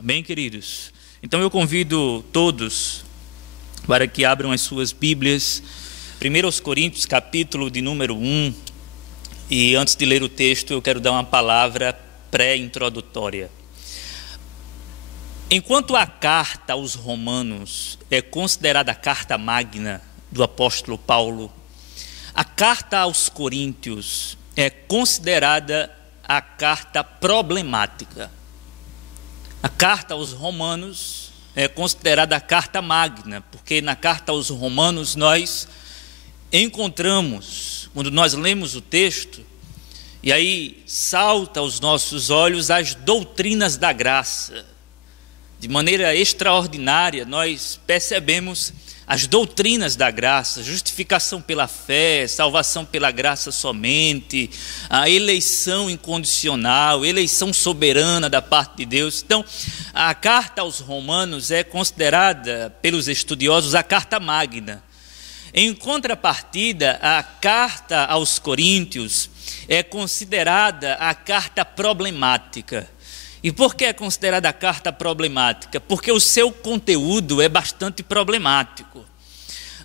Amém, queridos? Então eu convido todos para que abram as suas Bíblias, 1 Coríntios, capítulo de número 1. E antes de ler o texto, eu quero dar uma palavra pré-introdutória. Enquanto a carta aos Romanos é considerada a carta magna do apóstolo Paulo, a carta aos Coríntios é considerada a carta problemática. A carta aos Romanos é considerada a carta magna, porque na carta aos Romanos nós encontramos, quando nós lemos o texto, e aí salta aos nossos olhos as doutrinas da graça. De maneira extraordinária, nós percebemos as doutrinas da graça, justificação pela fé, salvação pela graça somente, a eleição incondicional, eleição soberana da parte de Deus. Então, a carta aos Romanos é considerada pelos estudiosos a carta magna. Em contrapartida, a carta aos Coríntios é considerada a carta problemática. E por que é considerada a carta problemática? Porque o seu conteúdo é bastante problemático.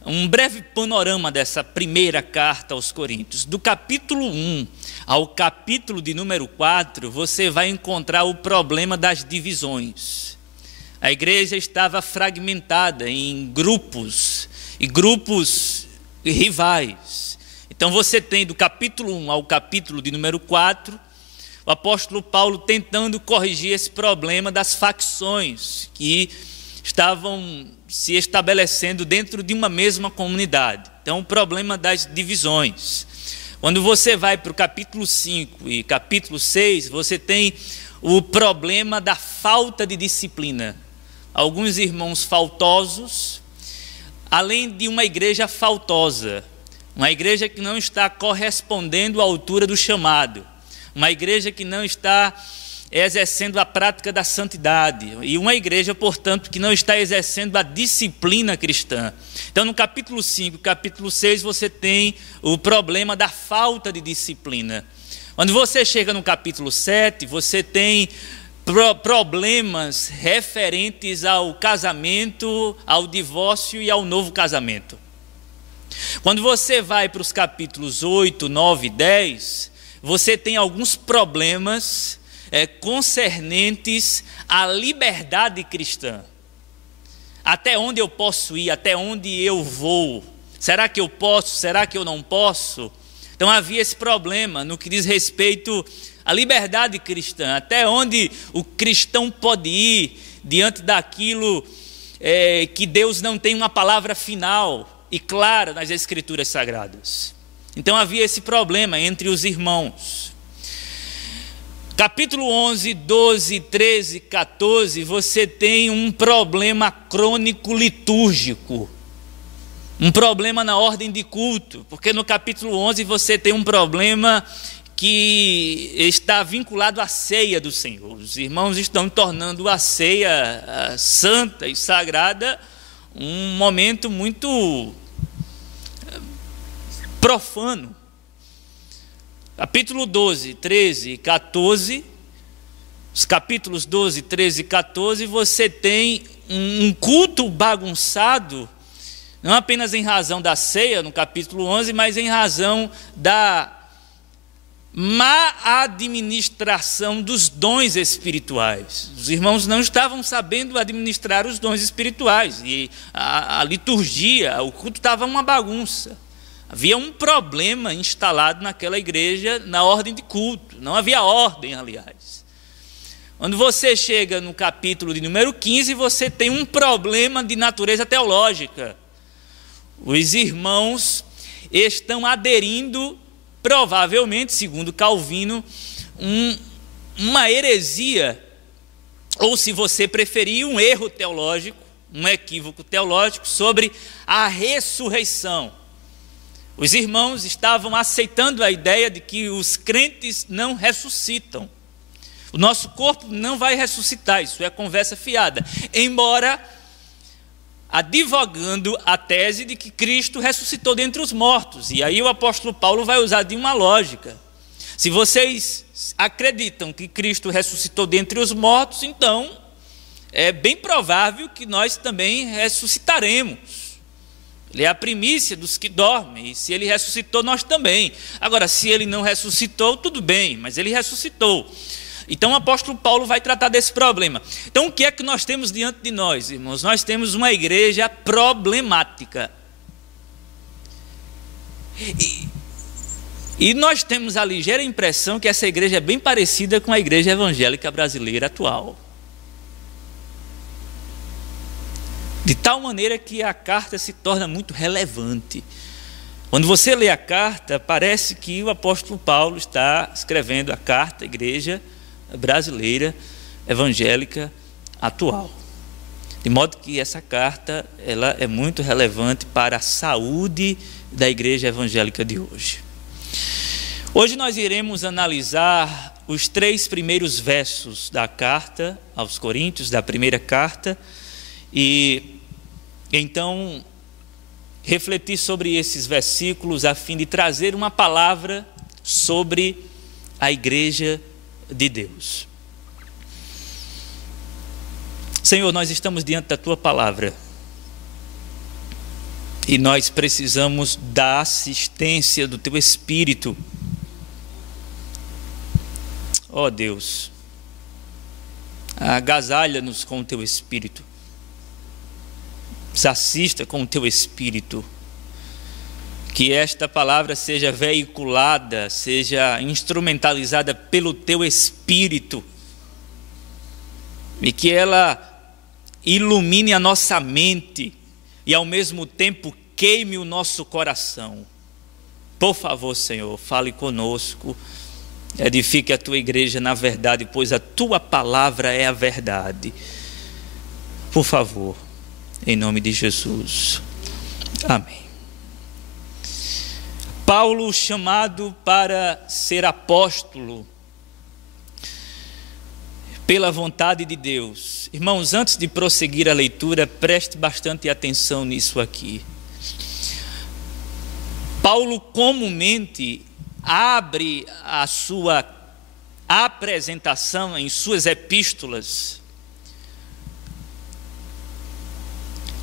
Um breve panorama dessa primeira carta aos Coríntios. Do capítulo 1 ao capítulo de número 4, você vai encontrar o problema das divisões. A igreja estava fragmentada em grupos, e grupos rivais. Então você tem do capítulo 1 ao capítulo de número 4, o apóstolo Paulo tentando corrigir esse problema das facções que estavam se estabelecendo dentro de uma mesma comunidade. Então, o problema das divisões. Quando você vai para o capítulo 5 e capítulo 6, você tem o problema da falta de disciplina. Alguns irmãos faltosos, além de uma igreja faltosa, uma igreja que não está correspondendo à altura do chamado. Uma igreja que não está exercendo a prática da santidade. E uma igreja, portanto, que não está exercendo a disciplina cristã. Então, no capítulo 5 e capítulo 6, você tem o problema da falta de disciplina. Quando você chega no capítulo 7, você tem problemas referentes ao casamento, ao divórcio e ao novo casamento. Quando você vai para os capítulos 8, 9 e 10... você tem alguns problemas concernentes à liberdade cristã. Até onde eu posso ir? Até onde eu vou? Será que eu posso? Será que eu não posso? Então havia esse problema no que diz respeito à liberdade cristã. Até onde o cristão pode ir diante daquilo que Deus não tem uma palavra final e clara nas Escrituras Sagradas. Então havia esse problema entre os irmãos. Capítulo 11, 12, 13, 14, você tem um problema crônico litúrgico. Um problema na ordem de culto. Porque no capítulo 11 você tem um problema que está vinculado à ceia do Senhor. Os irmãos estão tornando a ceia santa e sagrada um momento muito profano. Capítulo 12, 13 e 14, os capítulos 12, 13 e 14, você tem um culto bagunçado, não apenas em razão da ceia, no capítulo 11, mas em razão da má administração dos dons espirituais. Os irmãos não estavam sabendo administrar os dons espirituais, e a liturgia, o culto estava uma bagunça. Havia um problema instalado naquela igreja na ordem de culto. Não havia ordem, aliás. Quando você chega no capítulo de número 15, você tem um problema de natureza teológica. Os irmãos estão aderindo, provavelmente, segundo Calvino, uma heresia, ou se você preferir, um erro teológico, um equívoco teológico sobre a ressurreição. Os irmãos estavam aceitando a ideia de que os crentes não ressuscitam. O nosso corpo não vai ressuscitar, isso é conversa fiada. Embora advogando a tese de que Cristo ressuscitou dentre os mortos. E aí o apóstolo Paulo vai usar de uma lógica. Se vocês acreditam que Cristo ressuscitou dentre os mortos, então é bem provável que nós também ressuscitaremos. Ele é a primícia dos que dormem, e se ele ressuscitou, nós também. Agora, se ele não ressuscitou, tudo bem, mas ele ressuscitou. Então o apóstolo Paulo vai tratar desse problema. Então o que é que nós temos diante de nós, irmãos? Nós temos uma igreja problemática. E nós temos a ligeira impressão que essa igreja é bem parecida com a igreja evangélica brasileira atual. De tal maneira que a carta se torna muito relevante. Quando você lê a carta, parece que o apóstolo Paulo está escrevendo a carta à igreja brasileira evangélica atual. De modo que essa carta ela é muito relevante para a saúde da igreja evangélica de hoje. Hoje nós iremos analisar os 3 primeiros versos da carta aos Coríntios, da primeira carta, e então refletir sobre esses versículos a fim de trazer uma palavra sobre a igreja de Deus. Senhor, nós estamos diante da Tua palavra e nós precisamos da assistência do Teu Espírito. Ó Deus, agasalha-nos com o Teu Espírito, nos assista com o Teu Espírito, que esta palavra seja veiculada, seja instrumentalizada pelo Teu Espírito, e que ela ilumine a nossa mente e ao mesmo tempo queime o nosso coração. Por favor, Senhor, fale conosco, edifique a Tua igreja na verdade, pois a Tua palavra é a verdade. Por favor, em nome de Jesus. Amém. Paulo, chamado para ser apóstolo pela vontade de Deus. Irmãos, antes de prosseguir a leitura, preste bastante atenção nisso aqui. Paulo comumente abre a sua apresentação em suas epístolas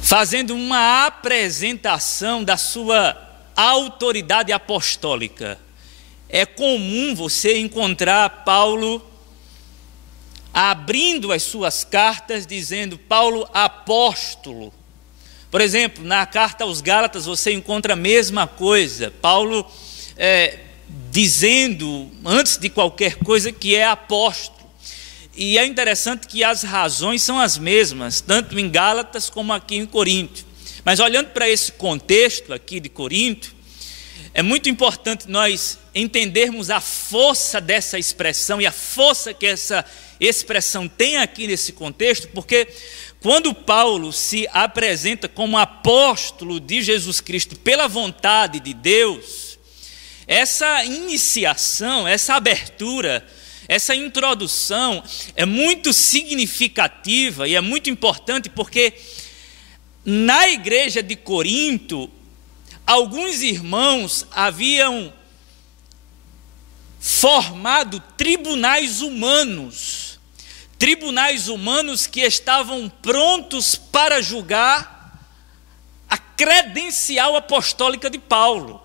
fazendo uma apresentação da sua autoridade apostólica. É comum você encontrar Paulo abrindo as suas cartas dizendo Paulo apóstolo. Por exemplo, na carta aos Gálatas você encontra a mesma coisa, Paulo dizendo antes de qualquer coisa que é apóstolo. E é interessante que as razões são as mesmas, tanto em Gálatas como aqui em Corinto. Mas olhando para esse contexto aqui de Corinto, é muito importante nós entendermos a força dessa expressão e a força que essa expressão tem aqui nesse contexto, porque quando Paulo se apresenta como apóstolo de Jesus Cristo pela vontade de Deus, essa iniciação, essa abertura, essa introdução é muito significativa e é muito importante porque na igreja de Corinto, alguns irmãos haviam formado tribunais humanos que estavam prontos para julgar a credencial apostólica de Paulo.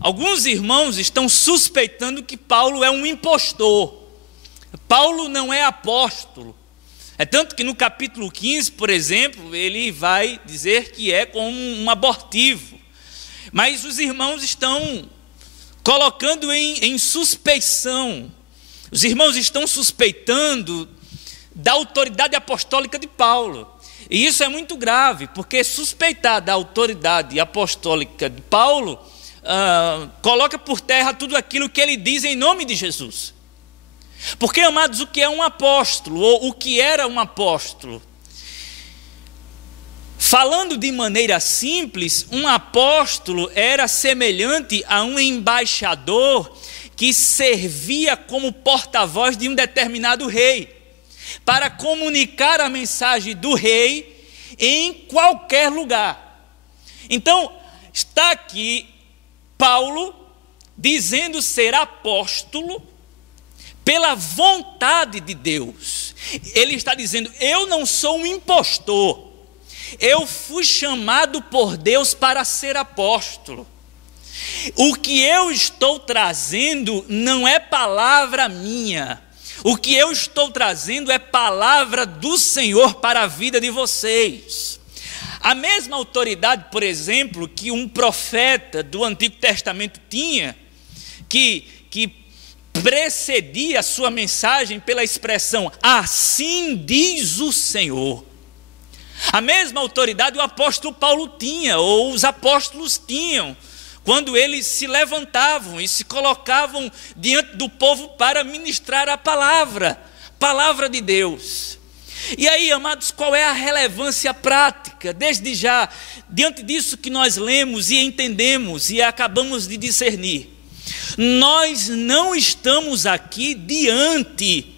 Alguns irmãos estão suspeitando que Paulo é um impostor. Paulo não é apóstolo. É tanto que no capítulo 15, por exemplo, ele vai dizer que é como um abortivo. Mas os irmãos estão colocando em suspeição. Os irmãos estão suspeitando da autoridade apostólica de Paulo. E isso é muito grave, porque suspeitar da autoridade apostólica de Paulo coloca por terra tudo aquilo que ele diz em nome de Jesus. Porque, amados, o que é um apóstolo, ou o que era um apóstolo? Falando de maneira simples, um apóstolo era semelhante a um embaixador que servia como porta-voz de um determinado rei, para comunicar a mensagem do rei em qualquer lugar. Então, está aqui Paulo dizendo ser apóstolo pela vontade de Deus. Ele está dizendo: eu não sou um impostor, eu fui chamado por Deus para ser apóstolo. O que eu estou trazendo não é palavra minha, o que eu estou trazendo é palavra do Senhor para a vida de vocês. A mesma autoridade, por exemplo, que um profeta do Antigo Testamento tinha, que precedia a sua mensagem pela expressão assim diz o Senhor. A mesma autoridade o apóstolo Paulo tinha, ou os apóstolos tinham, quando eles se levantavam e se colocavam diante do povo para ministrar a palavra de Deus. E aí, amados, qual é a relevância prática? Desde já, diante disso que nós lemos e entendemos e acabamos de discernir, nós não estamos aqui diante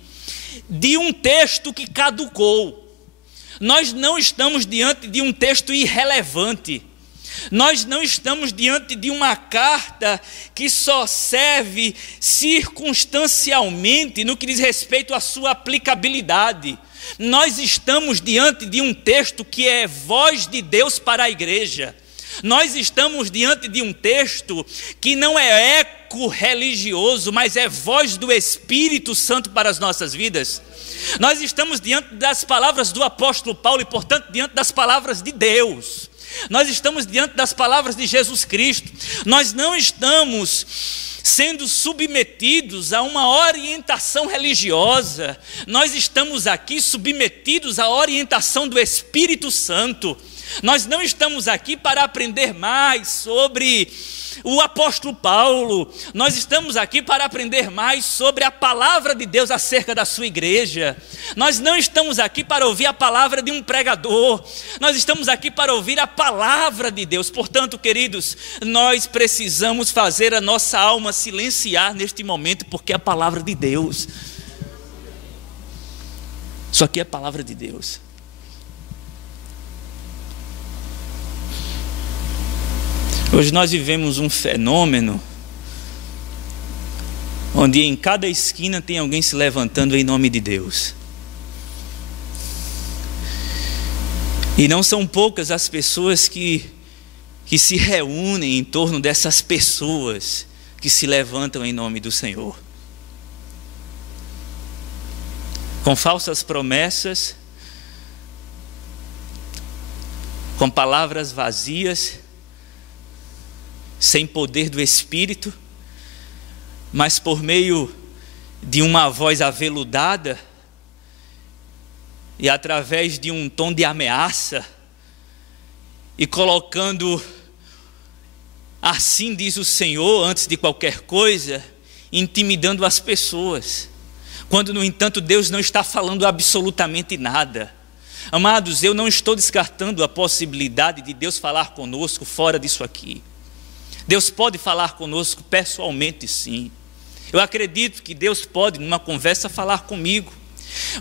de um texto que caducou. Nós não estamos diante de um texto irrelevante. Nós não estamos diante de uma carta que só serve circunstancialmente no que diz respeito à sua aplicabilidade. Nós estamos diante de um texto que é voz de Deus para a igreja. Nós estamos diante de um texto que não é eco religioso, mas é voz do Espírito Santo para as nossas vidas. Nós estamos diante das palavras do apóstolo Paulo e, portanto, diante das palavras de Deus. Nós estamos diante das palavras de Jesus Cristo. Nós não estamos sendo submetidos a uma orientação religiosa. Nós estamos aqui submetidos à orientação do Espírito Santo. Nós não estamos aqui para aprender mais sobre o apóstolo Paulo. Nós estamos aqui para aprender mais sobre a palavra de Deus acerca da sua igreja. Nós não estamos aqui para ouvir a palavra de um pregador. Nós estamos aqui para ouvir a palavra de Deus. Portanto, queridos, nós precisamos fazer a nossa alma silenciar neste momento, porque é a palavra de Deus. Isso aqui é a palavra de Deus. Hoje nós vivemos um fenômeno onde em cada esquina tem alguém se levantando em nome de Deus. E não são poucas as pessoas que se reúnem em torno dessas pessoas que se levantam em nome do Senhor. Com falsas promessas, com palavras vazias, sem poder do Espírito, mas por meio de uma voz aveludada e através de um tom de ameaça, e colocando assim diz o Senhor antes de qualquer coisa, intimidando as pessoas, quando no entanto Deus não está falando absolutamente nada. Amados, eu não estou descartando a possibilidade de Deus falar conosco fora disso aqui. Deus pode falar conosco pessoalmente, sim. Eu acredito que Deus pode, numa conversa, falar comigo.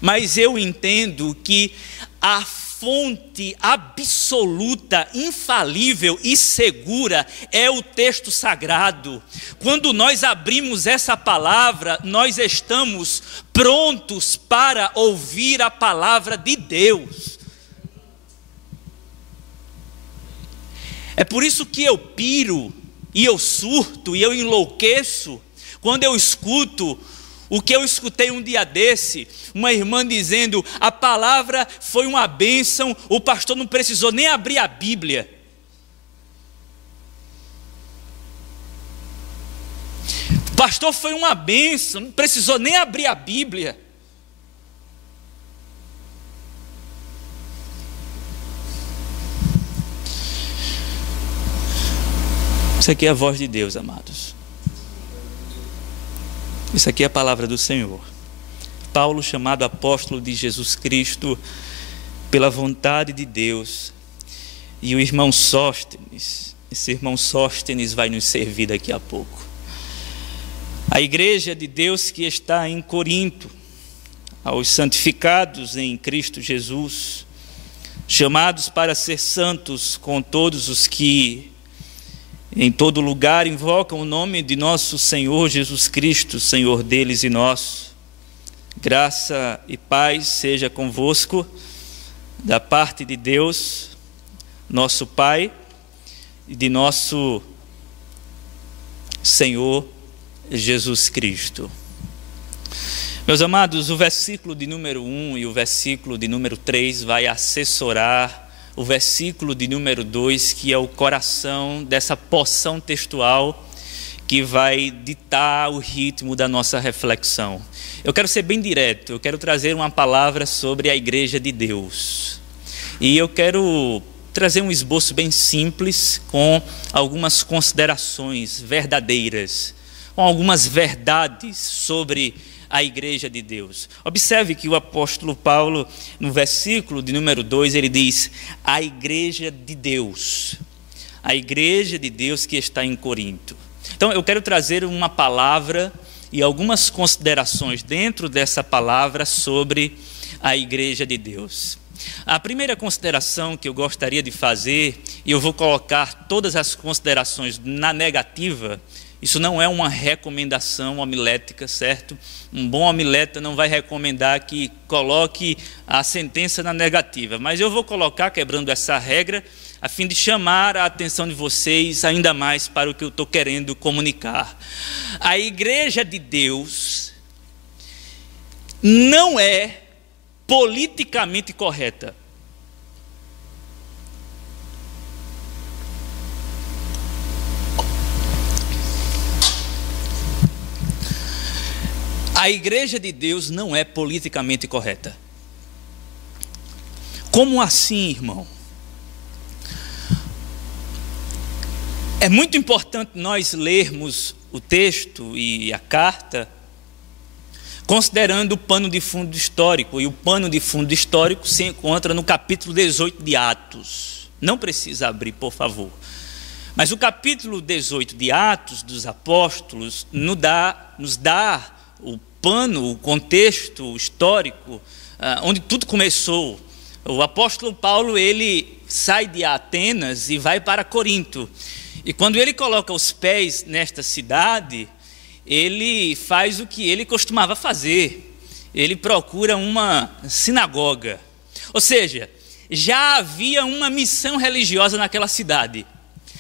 Mas eu entendo que a fonte absoluta, infalível e segura é o texto sagrado. Quando nós abrimos essa palavra, nós estamos prontos para ouvir a palavra de Deus. É por isso que eu piro, e eu surto, e eu enlouqueço, quando eu escuto o que eu escutei um dia desse, uma irmã dizendo: a palavra foi uma bênção, o pastor não precisou nem abrir a Bíblia. O pastor foi uma bênção, não precisou nem abrir a Bíblia. Isso aqui é a voz de Deus, amados. Isso aqui é a palavra do Senhor. Paulo, chamado apóstolo de Jesus Cristo, pela vontade de Deus. E o irmão Sóstenes, esse irmão Sóstenes vai nos servir daqui a pouco. A igreja de Deus que está em Corinto, aos santificados em Cristo Jesus, chamados para ser santos com todos os que em todo lugar invocam o nome de nosso Senhor Jesus Cristo, Senhor deles e nosso. Graça e paz seja convosco, da parte de Deus, nosso Pai, e de nosso Senhor Jesus Cristo. Meus amados, o versículo de número 1 e o versículo de número 3 vai assessorar o versículo de número 2, que é o coração dessa porção textual que vai ditar o ritmo da nossa reflexão. Eu quero ser bem direto, eu quero trazer uma palavra sobre a Igreja de Deus. E eu quero trazer um esboço bem simples, com algumas considerações verdadeiras, com algumas verdades sobre a Igreja de Deus. Observe que o apóstolo Paulo, no versículo de número 2, ele diz: a Igreja de Deus. A Igreja de Deus que está em Corinto. Então eu quero trazer uma palavra e algumas considerações dentro dessa palavra sobre a Igreja de Deus. A primeira consideração que eu gostaria de fazer, e eu vou colocar todas as considerações na negativa. Isso não é uma recomendação homilética, certo? Um bom homileta não vai recomendar que coloque a sentença na negativa, mas eu vou colocar, quebrando essa regra, a fim de chamar a atenção de vocês ainda mais para o que eu estou querendo comunicar. A Igreja de Deus não é politicamente correta. A Igreja de Deus não é politicamente correta. Como assim, irmão? É muito importante nós lermos o texto e a carta considerando o pano de fundo histórico. E o pano de fundo histórico se encontra no capítulo 18 de Atos. Não precisa abrir, por favor. Mas o capítulo 18 de Atos dos Apóstolos nos dá o pano, o contexto histórico, onde tudo começou. O apóstolo Paulo, ele sai de Atenas e vai para Corinto. E quando ele coloca os pés nesta cidade, ele faz o que ele costumava fazer. Ele procura uma sinagoga. Ou seja, já havia uma missão religiosa naquela cidade.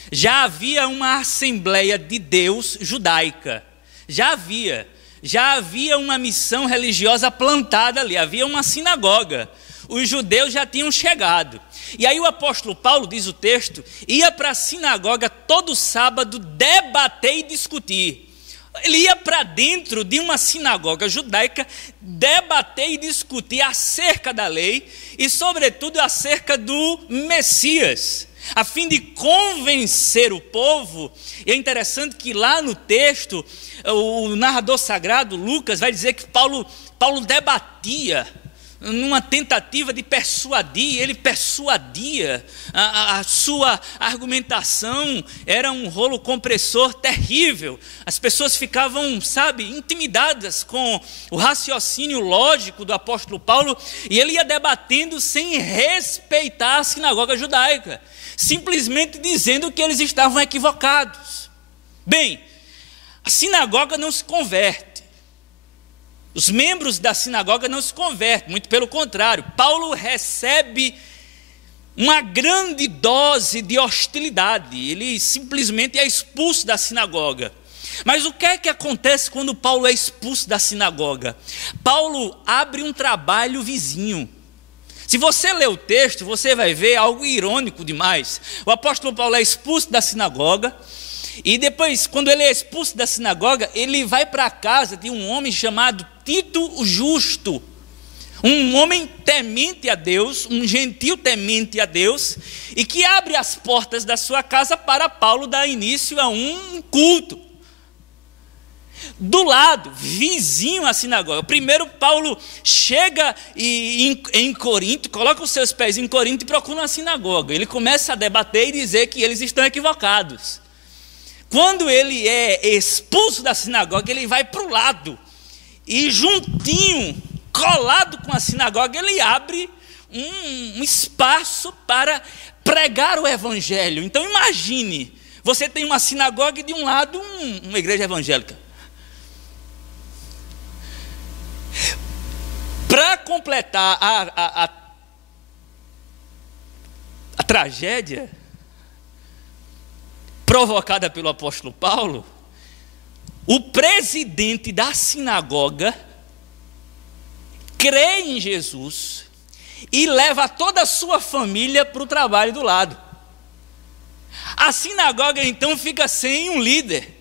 Já havia uma Assembleia de Deus judaica. Já havia uma missão religiosa plantada ali. Havia uma sinagoga. Os judeus já tinham chegado. E aí o apóstolo Paulo, diz o texto, ia para a sinagoga todo sábado debater e discutir. Ele ia para dentro de uma sinagoga judaica debater e discutir acerca da lei e, sobretudo, acerca do Messias, a fim de convencer o povo. E é interessante que lá no texto, o narrador sagrado, Lucas, vai dizer que Paulo debatia, numa tentativa de persuadir. Ele persuadia, a sua argumentação era um rolo compressor terrível. As pessoas ficavam, intimidadas com o raciocínio lógico do apóstolo Paulo, e ele ia debatendo sem respeitar a sinagoga judaica, simplesmente dizendo que eles estavam equivocados. Bem, a sinagoga não se converte. Os membros da sinagoga não se convertem, muito pelo contrário. Paulo recebe uma grande dose de hostilidade. Ele simplesmente é expulso da sinagoga. Mas o que é que acontece quando Paulo é expulso da sinagoga? Paulo abre um trabalho vizinho. Se você ler o texto, você vai ver algo irônico demais. O apóstolo Paulo é expulso da sinagoga. E depois, quando ele é expulso da sinagoga, ele vai para a casa de um homem chamado Tito o Justo, um homem temente a Deus, um gentil temente a Deus, e que abre as portas da sua casa para Paulo dar início a um culto. Do lado, vizinho à sinagoga. Primeiro Paulo chega em Corinto, coloca os seus pés em Corinto e procura uma sinagoga. Ele começa a debater e dizer que eles estão equivocados. Quando ele é expulso da sinagoga, ele vai para o lado. E juntinho, colado com a sinagoga, ele abre um espaço para pregar o evangelho. Então imagine, você tem uma sinagoga e de um lado uma igreja evangélica. Para completar a tragédia provocada pelo apóstolo Paulo, o presidente da sinagoga crê em Jesus e leva toda a sua família para o trabalho do lado. A sinagoga então fica sem um líder.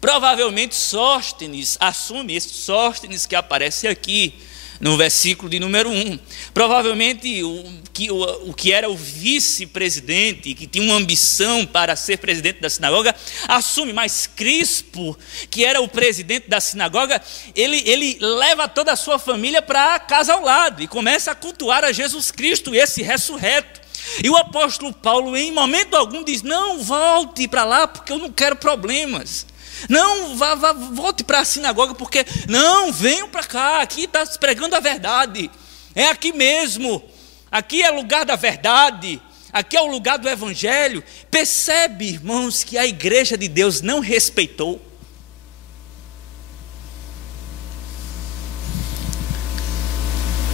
Provavelmente Sóstenes assume, esse Sóstenes que aparece aqui no versículo de número 1. Provavelmente o que era o vice-presidente, que tinha uma ambição para ser presidente da sinagoga, assume. Mas Crispo, que era o presidente da sinagoga, ele leva toda a sua família para a casa ao lado e começa a cultuar a Jesus Cristo, esse ressurreto. E o apóstolo Paulo, em momento algum, diz: não, volte para lá, porque eu não quero problemas. Não, volte para a sinagoga, porque não, venham para cá, aqui está pregando a verdade, é aqui mesmo, aqui é lugar da verdade, aqui é o lugar do evangelho. Percebe, irmãos, que a igreja de Deus não respeitou.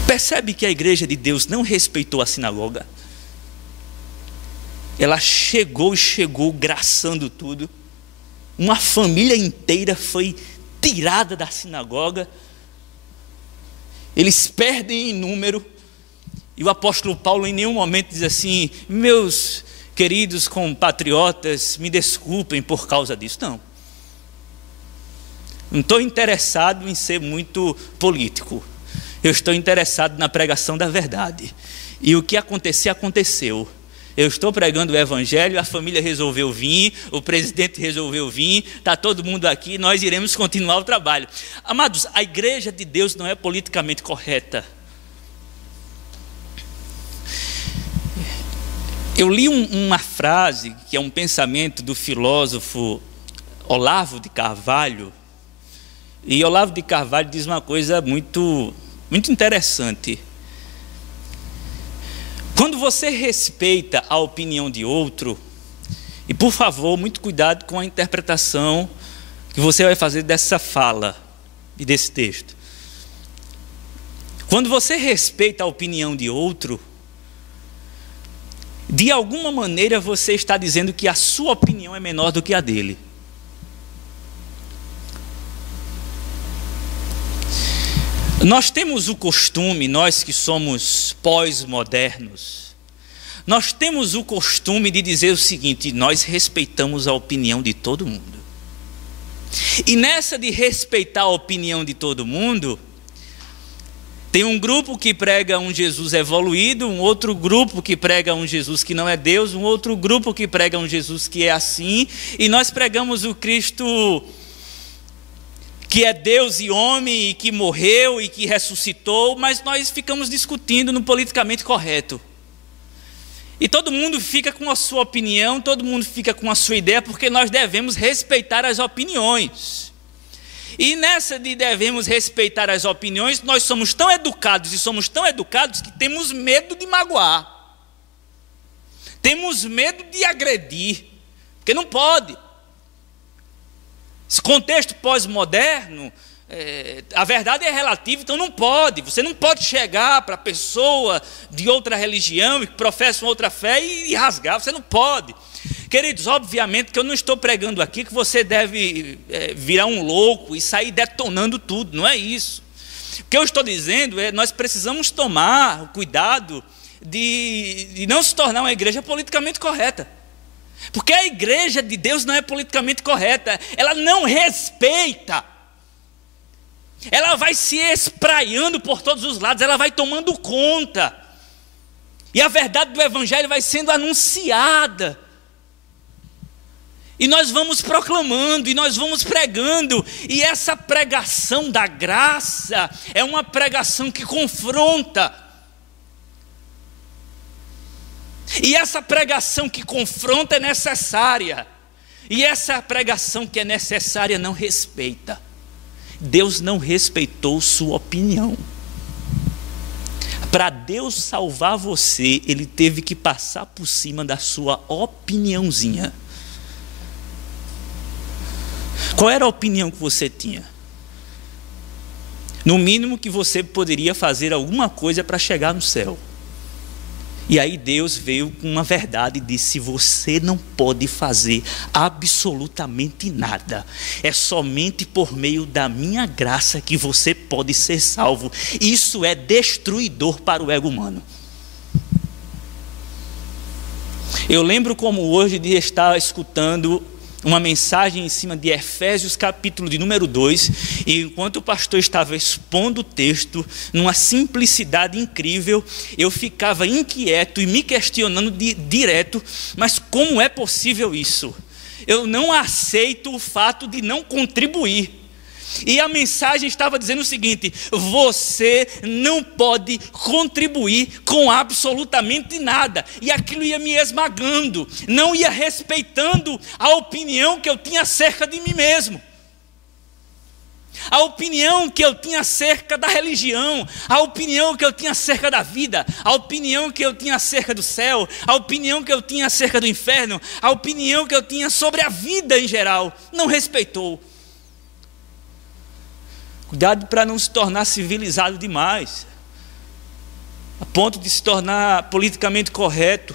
Percebe que a igreja de Deus não respeitou a sinagoga. Ela chegou graçando tudo. Uma família inteira foi tirada da sinagoga. Eles perdem em número. E o apóstolo Paulo em nenhum momento diz assim: meus queridos compatriotas, me desculpem por causa disso. Não estou interessado em ser muito político. Eu estou interessado na pregação da verdade. E o que acontecer, aconteceu. Eu estou pregando o evangelho, a família resolveu vir, o presidente resolveu vir, está todo mundo aqui, nós iremos continuar o trabalho. Amados, a igreja de Deus não é politicamente correta. Eu li uma frase, que é um pensamento do filósofo Olavo de Carvalho, e Olavo de Carvalho diz uma coisa muito interessante. Quando você respeita a opinião de outro, e por favor, muito cuidado com a interpretação que você vai fazer dessa fala e desse texto. Quando você respeita a opinião de outro, de alguma maneira você está dizendo que a sua opinião é menor do que a dele. Nós temos o costume, nós que somos pós-modernos, nós temos o costume de dizer o seguinte: nós respeitamos a opinião de todo mundo. E nessa de respeitar a opinião de todo mundo, tem um grupo que prega um Jesus evoluído, um outro grupo que prega um Jesus que não é Deus, um outro grupo que prega um Jesus que é assim, e nós pregamos o Cristo que é Deus e homem, e que morreu e que ressuscitou, mas nós ficamos discutindo no politicamente correto. E todo mundo fica com a sua opinião, todo mundo fica com a sua ideia, porque nós devemos respeitar as opiniões. E nessa de devemos respeitar as opiniões, nós somos tão educados que temos medo de magoar. Temos medo de agredir, porque não pode. Esse contexto pós-moderno, a verdade é relativa, então não pode. Você não pode chegar para a pessoa de outra religião e que professa uma outra fé e rasgar, você não pode. Queridos, obviamente que eu não estou pregando aqui que você deve virar um louco e sair detonando tudo, não é isso. O que eu estou dizendo é: nós precisamos tomar o cuidado de não se tornar uma igreja politicamente correta. Porque a igreja de Deus não é politicamente correta, ela não respeita, ela vai se espraiando por todos os lados, ela vai tomando conta, e a verdade do evangelho vai sendo anunciada, e nós vamos proclamando, e nós vamos pregando, e essa pregação da graça é uma pregação que confronta. E essa pregação que confronta é necessária. E essa pregação que é necessária não respeita. Deus não respeitou sua opinião. Para Deus salvar você, Ele teve que passar por cima da sua opiniãozinha. Qual era a opinião que você tinha? No mínimo que você poderia fazer alguma coisa para chegar no céu. E aí Deus veio com uma verdade e disse: você não pode fazer absolutamente nada. É somente por meio da minha graça que você pode ser salvo. Isso é destruidor para o ego humano. Eu lembro como hoje de estar escutando uma mensagem em cima de Efésios capítulo de número 2, e enquanto o pastor estava expondo o texto, numa simplicidade incrível, eu ficava inquieto e me questionando direto, mas como é possível isso? Eu não aceito o fato de não contribuir. E a mensagem estava dizendo o seguinte: você não pode contribuir com absolutamente nada. E aquilo ia me esmagando, não ia respeitando a opinião que eu tinha acerca de mim mesmo, a opinião que eu tinha acerca da religião, a opinião que eu tinha acerca da vida, a opinião que eu tinha acerca do céu, a opinião que eu tinha acerca do inferno, a opinião que eu tinha sobre a vida em geral. Não respeitou. Cuidado para não se tornar civilizado demais, a ponto de se tornar politicamente correto,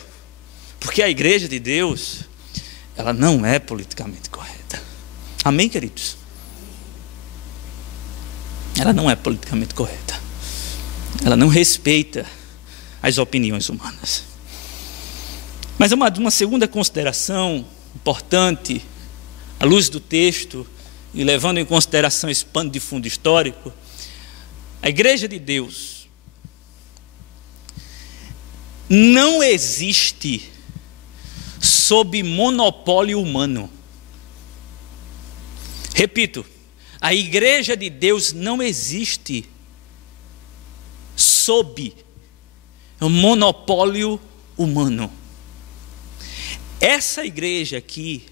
porque a igreja de Deus, ela não é politicamente correta. Amém, queridos? Ela não é politicamente correta. Ela não respeita as opiniões humanas. Mas uma segunda consideração importante, à luz do texto, e levando em consideração esse pano de fundo histórico, a igreja de Deus não existe sob monopólio humano. Repito, a igreja de Deus não existe sob monopólio humano. Essa igreja aqui,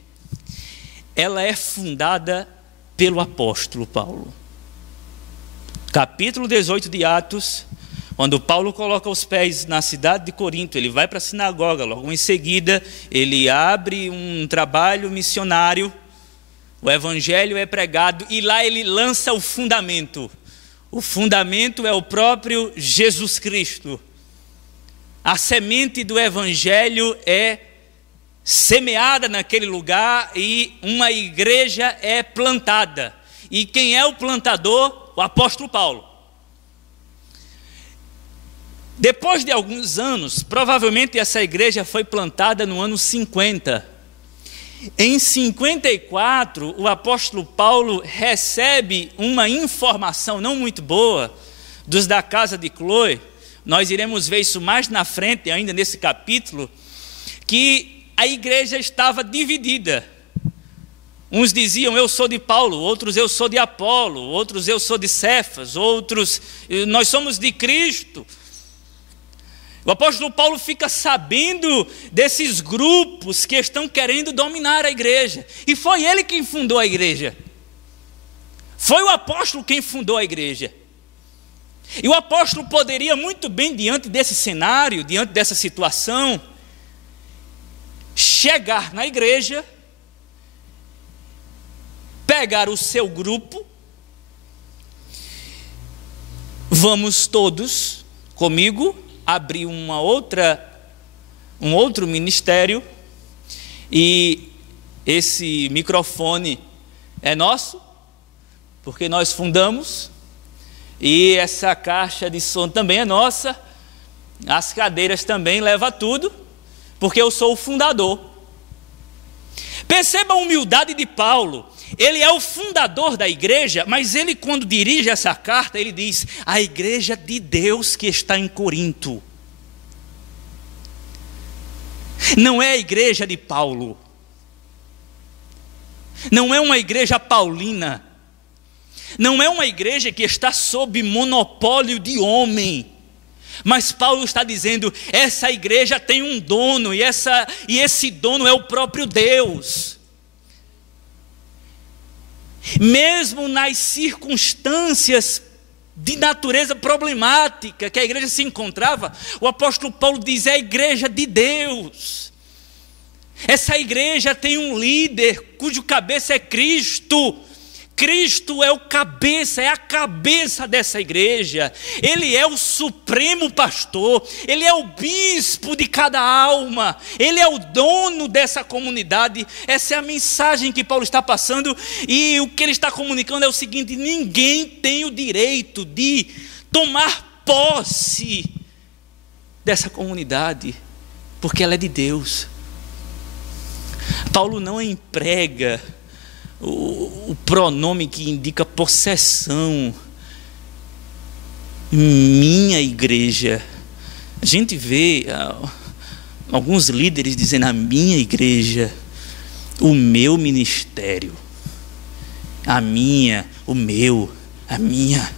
ela é fundada pelo apóstolo Paulo. Capítulo 18 de Atos, quando Paulo coloca os pés na cidade de Corinto, ele vai para a sinagoga, logo em seguida ele abre um trabalho missionário, o evangelho é pregado e lá ele lança o fundamento. O fundamento é o próprio Jesus Cristo. A semente do evangelho é semeada naquele lugar e uma igreja é plantada. E quem é o plantador? O apóstolo Paulo. Depois de alguns anos, provavelmente essa igreja foi plantada no ano 50. Em 54, o apóstolo Paulo recebe uma informação não muito boa dos da casa de Cloé. Nós iremos ver isso mais na frente, ainda nesse capítulo, que a igreja estava dividida. Uns diziam: eu sou de Paulo, outros eu sou de Apolo, outros eu sou de Cefas, outros nós somos de Cristo. O apóstolo Paulo fica sabendo desses grupos que estão querendo dominar a igreja. E foi ele quem fundou a igreja. Foi o apóstolo quem fundou a igreja. E o apóstolo poderia muito bem, diante desse cenário, diante dessa situação, chegar na igreja, pegar o seu grupo, vamos todos comigo abrir um outro ministério, e esse microfone é nosso, porque nós fundamos, e essa caixa de som também é nossa, as cadeiras também, leva tudo, porque eu sou o fundador. Perceba a humildade de Paulo. Ele é o fundador da igreja, mas ele, quando dirige essa carta, ele diz: a igreja de Deus que está em Corinto. Não é a igreja de Paulo, não é uma igreja paulina, não é uma igreja que está sob monopólio de homem. Mas Paulo está dizendo: essa igreja tem um dono, e esse dono é o próprio Deus. Mesmo nas circunstâncias de natureza problemática que a igreja se encontrava, o apóstolo Paulo diz: é a igreja de Deus. Essa igreja tem um líder cujo cabeça é Cristo. Cristo é o cabeça, é a cabeça dessa igreja. Ele é o supremo pastor, ele é o bispo de cada alma, ele é o dono dessa comunidade. Essa é a mensagem que Paulo está passando, e o que ele está comunicando é o seguinte: ninguém tem o direito de tomar posse dessa comunidade, porque ela é de Deus. Paulo não emprega o pronome que indica possessão. Minha igreja. A gente vê alguns líderes dizendo: a minha igreja, o meu ministério, a minha, o meu, a minha.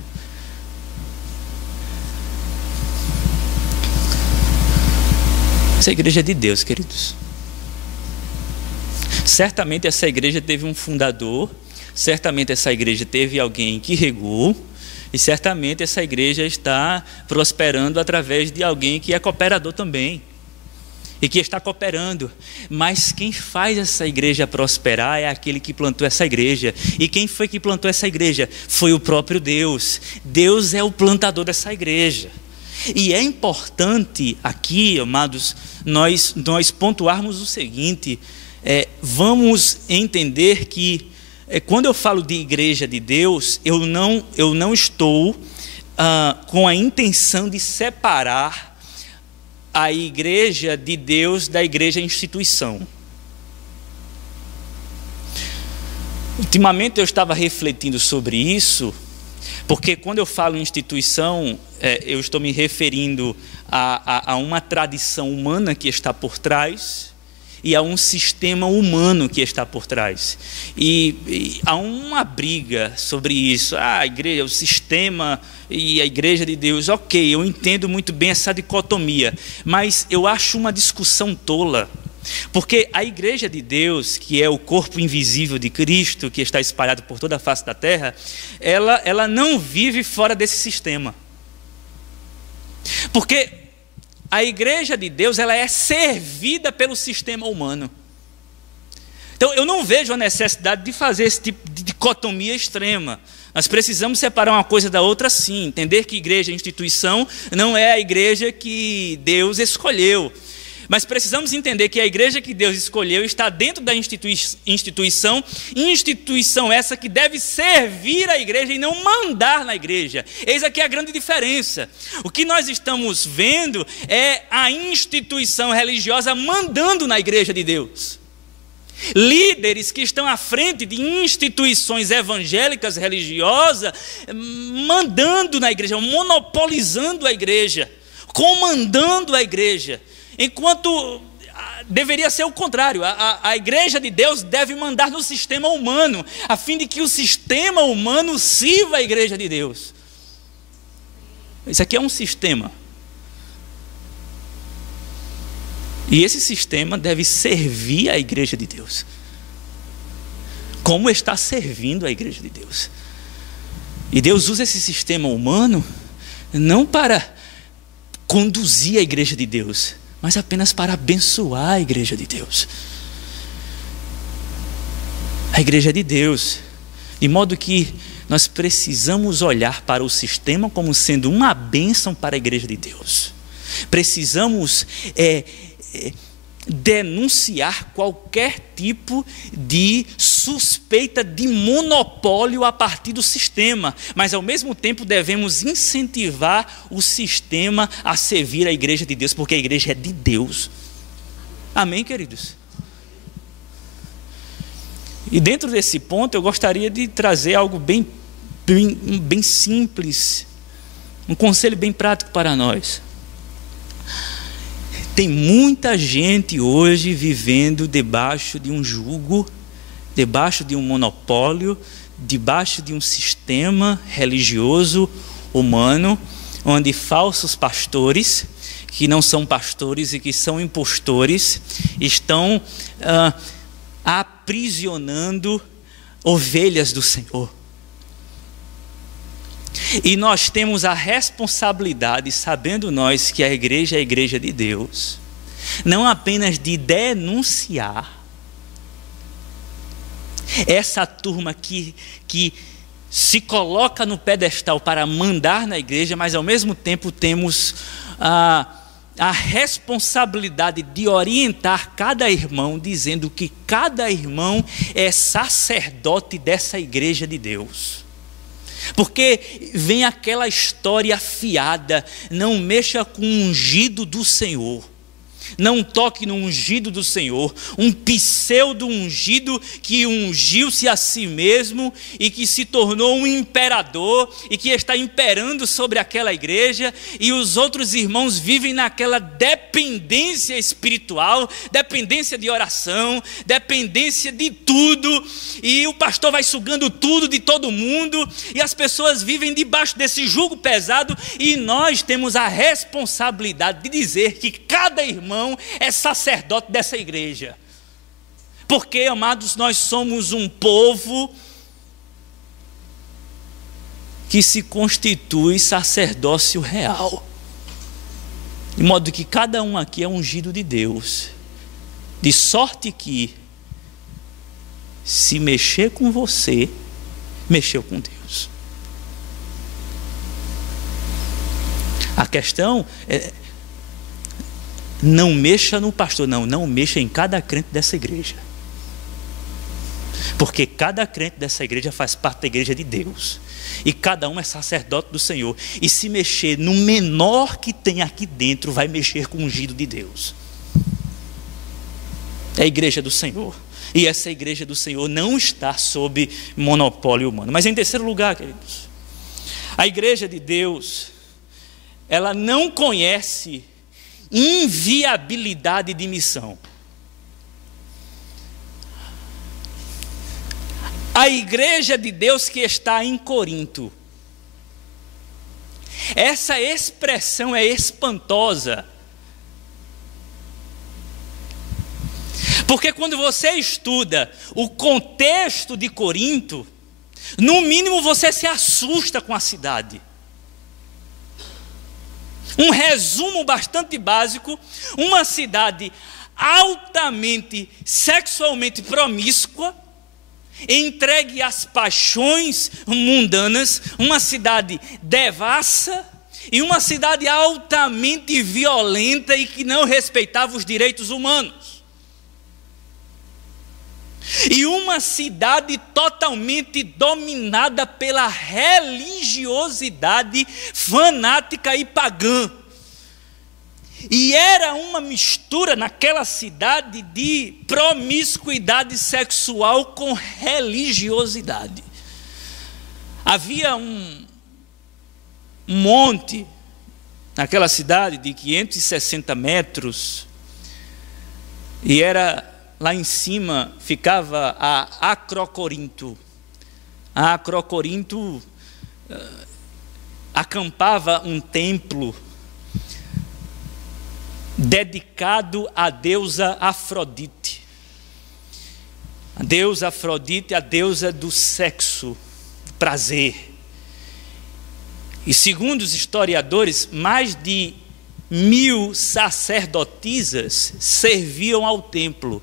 Essa igreja é de Deus, queridos. Certamente essa igreja teve um fundador, certamente essa igreja teve alguém que regou, e certamente essa igreja está prosperando através de alguém que é cooperador também, e que está cooperando. Mas quem faz essa igreja prosperar é aquele que plantou essa igreja. E quem foi que plantou essa igreja? Foi o próprio Deus. Deus é o plantador dessa igreja. E é importante aqui, amados, nós pontuarmos o seguinte: vamos entender que quando eu falo de igreja de Deus, eu não estou com a intenção de separar a igreja de Deus da igreja instituição. Ultimamente eu estava refletindo sobre isso, porque quando eu falo em instituição, eu estou me referindo a uma tradição humana que está por trás, e a um sistema humano que está por trás. E há uma briga sobre isso. A igreja, o sistema e a igreja de Deus. Ok, eu entendo muito bem essa dicotomia, mas eu acho uma discussão tola. Porque a igreja de Deus, que é o corpo invisível de Cristo, que está espalhado por toda a face da terra, ela não vive fora desse sistema. Porque a igreja de Deus, ela é servida pelo sistema humano. Então eu não vejo a necessidade de fazer esse tipo de dicotomia extrema. Nós precisamos separar uma coisa da outra, sim. Entender que igreja e instituição não é a igreja que Deus escolheu. Mas precisamos entender que a igreja que Deus escolheu está dentro da instituição essa que deve servir a igreja e não mandar na igreja. Eis aqui a grande diferença. O que nós estamos vendo é a instituição religiosa mandando na igreja de Deus. Líderes que estão à frente de instituições evangélicas, religiosas, mandando na igreja, monopolizando a igreja, comandando a igreja. Enquanto deveria ser o contrário, a igreja de Deus deve mandar no sistema humano, a fim de que o sistema humano sirva a igreja de Deus. Isso aqui é um sistema. E esse sistema deve servir a igreja de Deus, como está servindo a igreja de Deus. E Deus usa esse sistema humano não para conduzir a igreja de Deus, mas apenas para abençoar a igreja de Deus. A igreja de Deus, de modo que nós precisamos olhar para o sistema como sendo uma bênção para a igreja de Deus. Precisamos denunciar qualquer tipo de suspeita de monopólio a partir do sistema, mas ao mesmo tempo devemos incentivar o sistema a servir a igreja de Deus, porque a igreja é de Deus. Amém, queridos? E dentro desse ponto eu gostaria de trazer algo bem simples, um conselho bem prático para nós. Tem muita gente hoje vivendo debaixo de um jugo, debaixo de um monopólio, debaixo de um sistema religioso humano, onde falsos pastores, que não são pastores e que são impostores, estão aprisionando ovelhas do Senhor. E nós temos a responsabilidade, sabendo nós que a igreja é a igreja de Deus, não apenas de denunciar, Essa turma que se coloca no pedestal para mandar na igreja, mas ao mesmo tempo temos a responsabilidade de orientar cada irmão, dizendo que cada irmão é sacerdote dessa igreja de Deus. Porque vem aquela história fiada: não mexa com o ungido do Senhor. Não toque no ungido do Senhor, um pseudo ungido que ungiu-se a si mesmo e que se tornou um imperador e que está imperando sobre aquela igreja, e os outros irmãos vivem naquela dependência espiritual, dependência de oração, dependência de tudo, e o pastor vai sugando tudo de todo mundo, e as pessoas vivem debaixo desse jugo pesado, e nós temos a responsabilidade de dizer que cada irmão é sacerdote dessa igreja. Porque, amados, nós somos um povo que se constitui sacerdócio real, de modo que cada um aqui é ungido de Deus, de sorte que, se mexer com você, mexeu com Deus. A questão é: não mexa no pastor, não mexa em cada crente dessa igreja, porque cada crente dessa igreja faz parte da igreja de Deus, e cada um é sacerdote do Senhor, e se mexer no menor que tem aqui dentro, vai mexer com o ungido de Deus. É a igreja do Senhor, e essa igreja do Senhor não está sob monopólio humano. Mas em terceiro lugar, queridos, a igreja de Deus, ela não conhece inviabilidade de missão. A igreja de Deus que está em Corinto, essa expressão é espantosa, porque quando você estuda o contexto de Corinto, no mínimo você se assusta com a cidade. Um resumo bastante básico: uma cidade altamente sexualmente promíscua, entregue às paixões mundanas, uma cidade devassa e uma cidade altamente violenta e que não respeitava os direitos humanos. E uma cidade totalmente dominada pela religiosidade fanática e pagã. E era uma mistura naquela cidade de promiscuidade sexual com religiosidade. Havia um monte naquela cidade de 560 metros, e era lá em cima, ficava a Acrocorinto. A Acrocorinto acampava um templo dedicado à deusa Afrodite. A deusa Afrodite, a deusa do sexo, do prazer. E segundo os historiadores, mais de 1000 sacerdotisas serviam ao templo.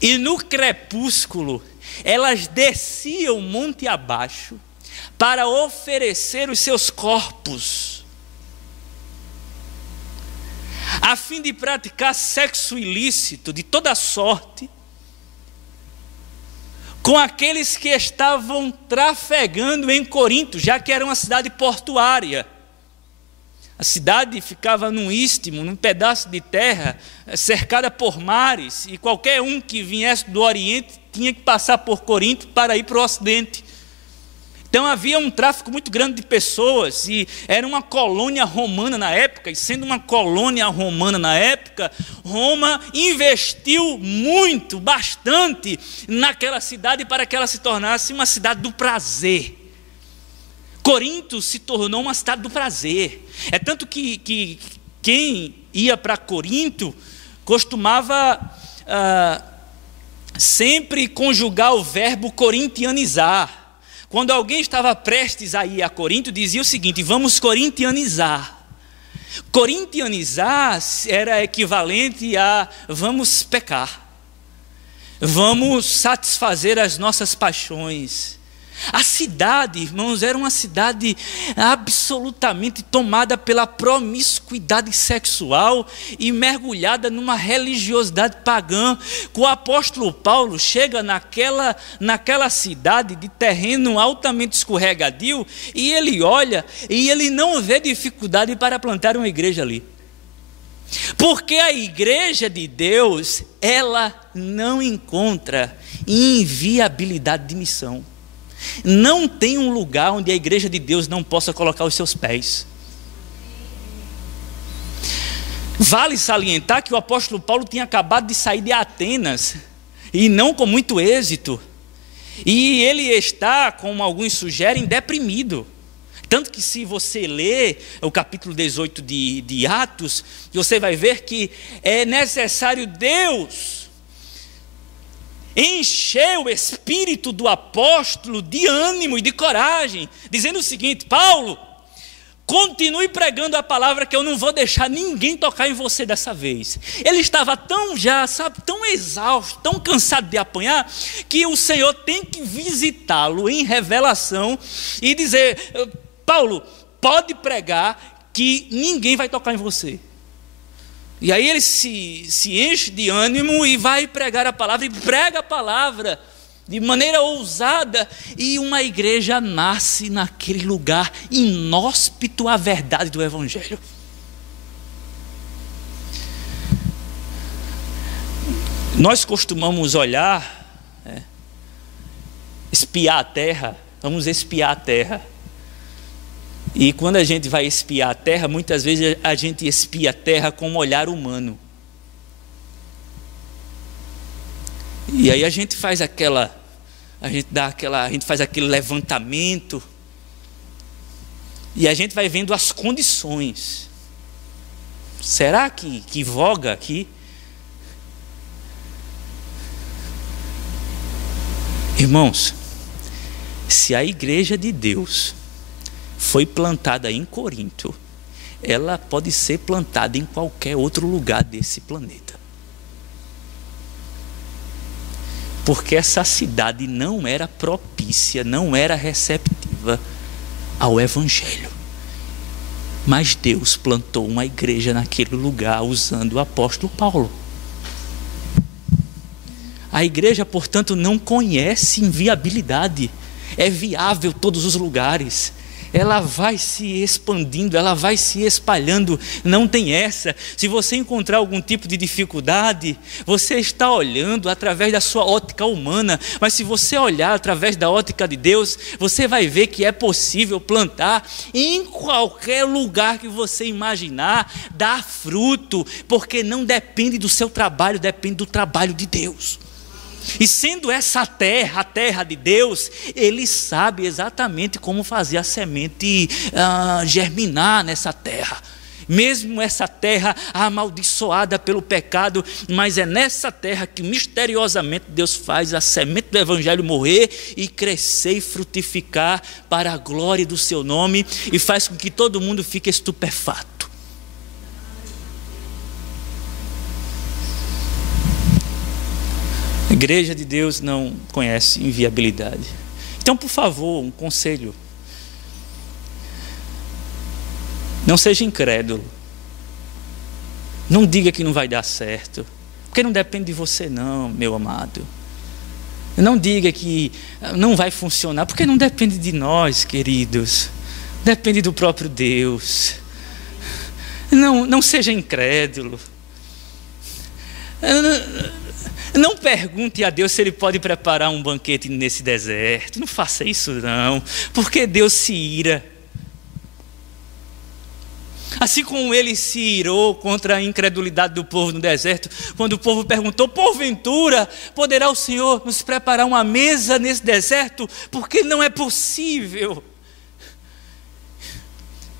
E no crepúsculo, elas desciam monte abaixo para oferecer os seus corpos, a fim de praticar sexo ilícito de toda sorte com aqueles que estavam trafegando em Corinto, já que era uma cidade portuária. A cidade ficava num istmo, num pedaço de terra, cercada por mares, e qualquer um que viesse do Oriente tinha que passar por Corinto para ir para o Ocidente. Então havia um tráfico muito grande de pessoas, e era uma colônia romana na época, e sendo uma colônia romana na época, Roma investiu muito, bastante, naquela cidade para que ela se tornasse uma cidade do prazer. Corinto se tornou uma cidade do prazer. É tanto que quem ia para Corinto costumava sempre conjugar o verbo corintianizar. Quando alguém estava prestes a ir a Corinto, dizia o seguinte: vamos corintianizar. Corintianizar era equivalente a vamos pecar. vamos satisfazer as nossas paixões. A cidade, irmãos, era uma cidade absolutamente tomada pela promiscuidade sexual e mergulhada numa religiosidade pagã. O apóstolo Paulo chega naquela cidade de terreno altamente escorregadio e ele olha e ele não vê dificuldade para plantar uma igreja ali. Porque a igreja de Deus, ela não encontra inviabilidade de missão. Não tem um lugar onde a igreja de Deus não possa colocar os seus pés. Vale salientar que o apóstolo Paulo tinha acabado de sair de Atenas, e não com muito êxito. E ele está, como alguns sugerem, deprimido. Tanto que se você ler o capítulo 18 de Atos, você vai ver que é necessário Deus encher o espírito do apóstolo de ânimo e de coragem, dizendo o seguinte: Paulo, continue pregando a palavra que eu não vou deixar ninguém tocar em você dessa vez. Ele estava tão tão exausto, tão cansado de apanhar, que o Senhor tem que visitá-lo em revelação e dizer: Paulo, pode pregar que ninguém vai tocar em você. E aí ele se enche de ânimo e vai pregar a palavra, e prega a palavra de maneira ousada, e uma igreja nasce naquele lugar inóspito à verdade do Evangelho. Nós costumamos olhar, espiar a terra, vamos espiar a terra. E quando a gente vai espiar a terra, muitas vezes a gente espia a terra com um olhar humano. E aí a gente faz faz aquele levantamento, e a gente vai vendo as condições. Será que voga aqui? Irmãos, se a igreja de Deus foi plantada em Corinto, ela pode ser plantada em qualquer outro lugar desse planeta. Porque essa cidade não era propícia, não era receptiva ao Evangelho. Mas Deus plantou uma igreja naquele lugar usando o apóstolo Paulo. A igreja, portanto, não conhece inviabilidade. É viável em todos os lugares. Ela vai se expandindo, ela vai se espalhando, não tem essa. Se você encontrar algum tipo de dificuldade, você está olhando através da sua ótica humana, mas se você olhar através da ótica de Deus, você vai ver que é possível plantar em qualquer lugar que você imaginar, dar fruto, porque não depende do seu trabalho, depende do trabalho de Deus. E sendo essa terra, a terra de Deus, Ele sabe exatamente como fazer a semente germinar nessa terra. Mesmo essa terra amaldiçoada pelo pecado, mas é nessa terra que misteriosamente Deus faz a semente do Evangelho morrer e crescer e frutificar para a glória do seu nome, e faz com que todo mundo fique estupefato. A igreja de Deus não conhece inviabilidade. Então, por favor, um conselho: não seja incrédulo. Não diga que não vai dar certo, porque não depende de você não, meu amado. Não diga que não vai funcionar, porque não depende de nós, queridos. Depende do próprio Deus. Não seja incrédulo. Não pergunte a Deus se Ele pode preparar um banquete nesse deserto. Não faça isso não, porque Deus se ira. Assim como Ele se irou contra a incredulidade do povo no deserto, quando o povo perguntou: porventura poderá o Senhor nos preparar uma mesa nesse deserto? Porque não é possível.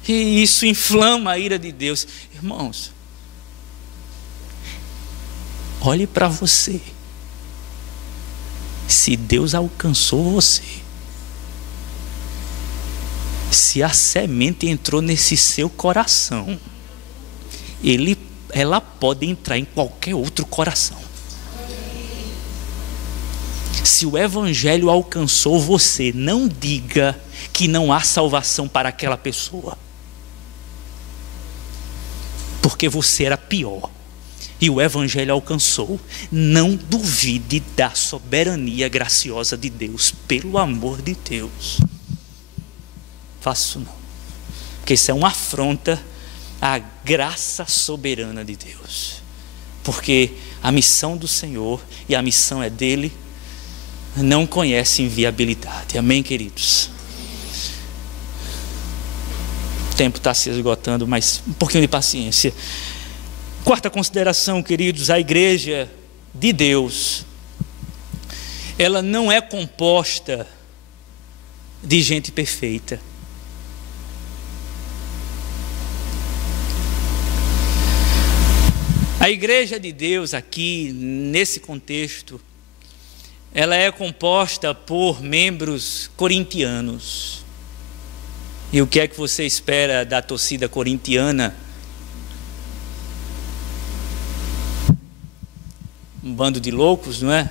E isso inflama a ira de Deus. Irmãos, olhe para você. Se Deus alcançou você, se a semente entrou nesse seu coração, ela pode entrar em qualquer outro coração. Se o evangelho alcançou você, não diga que não há salvação para aquela pessoa, porque você era pior e o evangelho alcançou. Não duvide da soberania graciosa de Deus, pelo amor de Deus. Faça isso não, porque isso é uma afronta à graça soberana de Deus, porque a missão do Senhor, e a missão é dele, não conhece inviabilidade. Amém, queridos? O tempo está se esgotando, mas um pouquinho de paciência. Quarta consideração, queridos: a igreja de Deus, ela não é composta de gente perfeita. A igreja de Deus aqui, nesse contexto, ela é composta por membros corintianos. E o que é que você espera da torcida corintiana? Um bando de loucos, não é?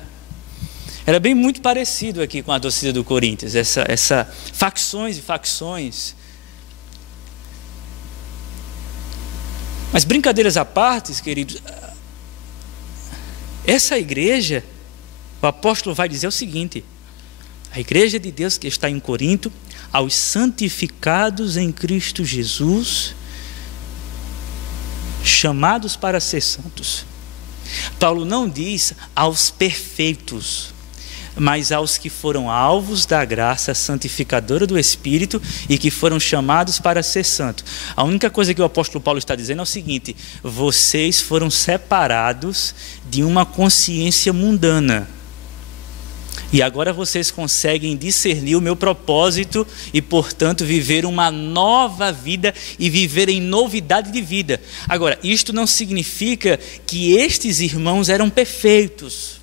Era bem muito parecido aqui com a torcida do Corinthians, essa facções e facções. Mas brincadeiras à parte, queridos, essa igreja, o apóstolo vai dizer o seguinte: a igreja de Deus que está em Corinto, aos santificados em Cristo Jesus, chamados para ser santos. Paulo não diz aos perfeitos, mas aos que foram alvos da graça santificadora do Espírito e que foram chamados para ser santos. A única coisa que o apóstolo Paulo está dizendo é o seguinte: vocês foram separados de uma consciência mundana, e agora vocês conseguem discernir o meu propósito e, portanto, viver uma nova vida e viver em novidade de vida. Agora, isto não significa que estes irmãos eram perfeitos.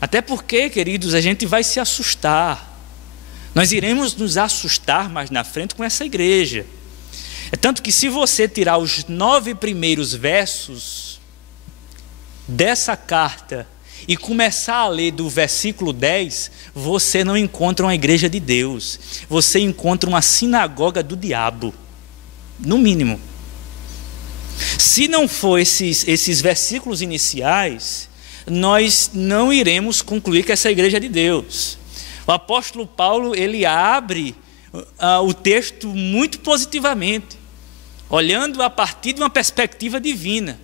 Até porque, queridos, a gente vai se assustar. Nós iremos nos assustar mais na frente com essa igreja. É tanto que, se você tirar os 9 primeiros versos dessa carta e começar a ler do versículo 10, você não encontra uma igreja de Deus. Você encontra uma sinagoga do diabo, no mínimo. Se não for esses versículos iniciais, nós não iremos concluir que essa igreja é de Deus. O apóstolo Paulo, ele abre o texto muito positivamente, olhando a partir de uma perspectiva divina.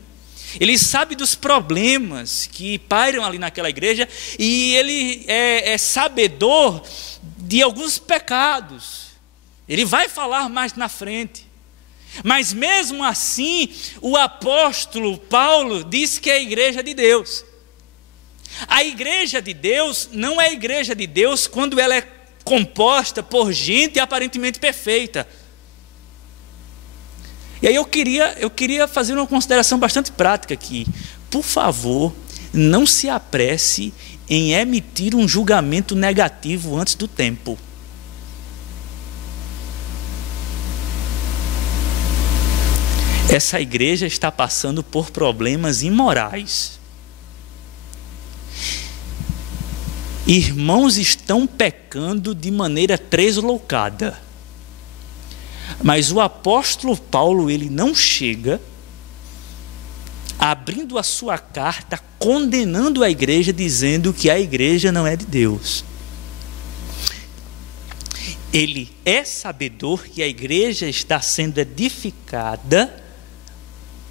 Ele sabe dos problemas que pairam ali naquela igreja, e ele é sabedor de alguns pecados. Ele vai falar mais na frente. Mas mesmo assim, o apóstolo Paulo diz que é a igreja de Deus. A igreja de Deus não é a igreja de Deus quando ela é composta por gente aparentemente perfeita. E aí eu queria fazer uma consideração bastante prática aqui. Por favor, não se apresse em emitir um julgamento negativo antes do tempo. Essa igreja está passando por problemas imorais. Irmãos estão pecando de maneira tresloucada. Mas o apóstolo Paulo, ele não chega abrindo a sua carta, condenando a igreja, dizendo que a igreja não é de Deus. Ele é sabedor que a igreja está sendo edificada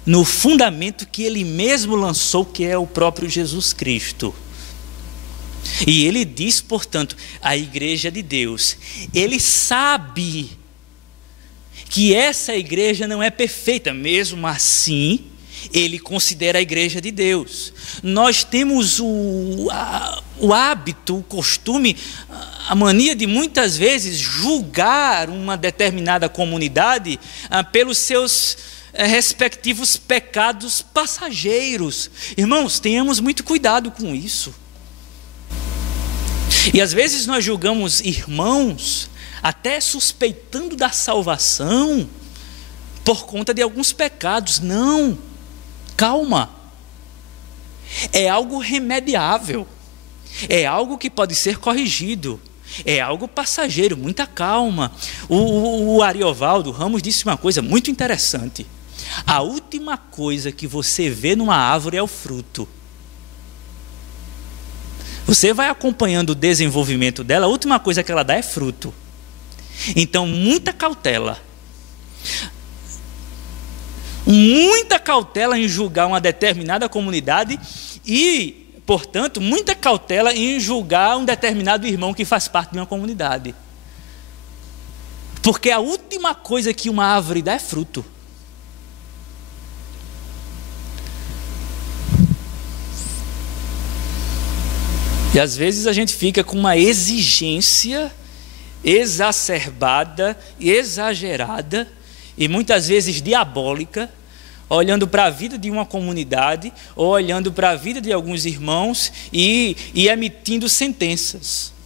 no fundamento que ele mesmo lançou, que é o próprio Jesus Cristo. E ele diz, portanto, a igreja de Deus. Ele sabe que essa igreja não é perfeita, mesmo assim, ele considera a igreja de Deus. Nós temos o hábito, o costume, a mania de muitas vezes julgar uma determinada comunidade pelos seus respectivos pecados passageiros. Irmãos, tenhamos muito cuidado com isso. E às vezes nós julgamos irmãos até suspeitando da salvação por conta de alguns pecados. Não, calma, é algo remediável. É algo que pode ser corrigido. É algo passageiro, muita calma. O Ariovaldo Ramos disse uma coisa muito interessante. A última coisa que você vê numa árvore é o fruto. Você vai acompanhando o desenvolvimento dela, a última coisa que ela dá é fruto. Então, muita cautela. Muita cautela em julgar uma determinada comunidade e, portanto, muita cautela em julgar um determinado irmão que faz parte de uma comunidade. Porque a última coisa que uma árvore dá é fruto. E às vezes a gente fica com uma exigência exacerbada, exagerada e muitas vezes diabólica, olhando para a vida de uma comunidade, ou olhando para a vida de alguns irmãos e emitindo sentenças.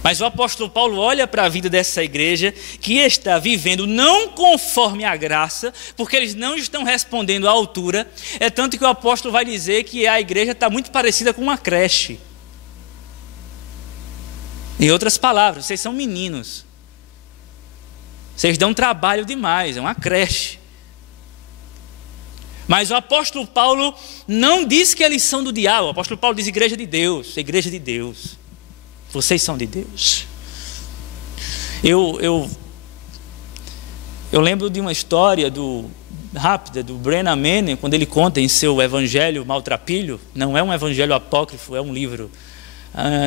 Mas o apóstolo Paulo olha para a vida dessa igreja que está vivendo não conforme a graça, porque eles não estão respondendo à altura. É tanto que o apóstolo vai dizer que a igreja está muito parecida com uma creche. Em outras palavras, vocês são meninos. Vocês dão trabalho demais, é uma creche. Mas o apóstolo Paulo não diz que eles são do diabo. O apóstolo Paulo diz igreja de Deus, igreja de Deus. Vocês são de Deus. Eu lembro de uma história rápida do Brennan Manning, quando ele conta em seu Evangelho Maltrapilho. Não é um evangelho apócrifo, é um livro.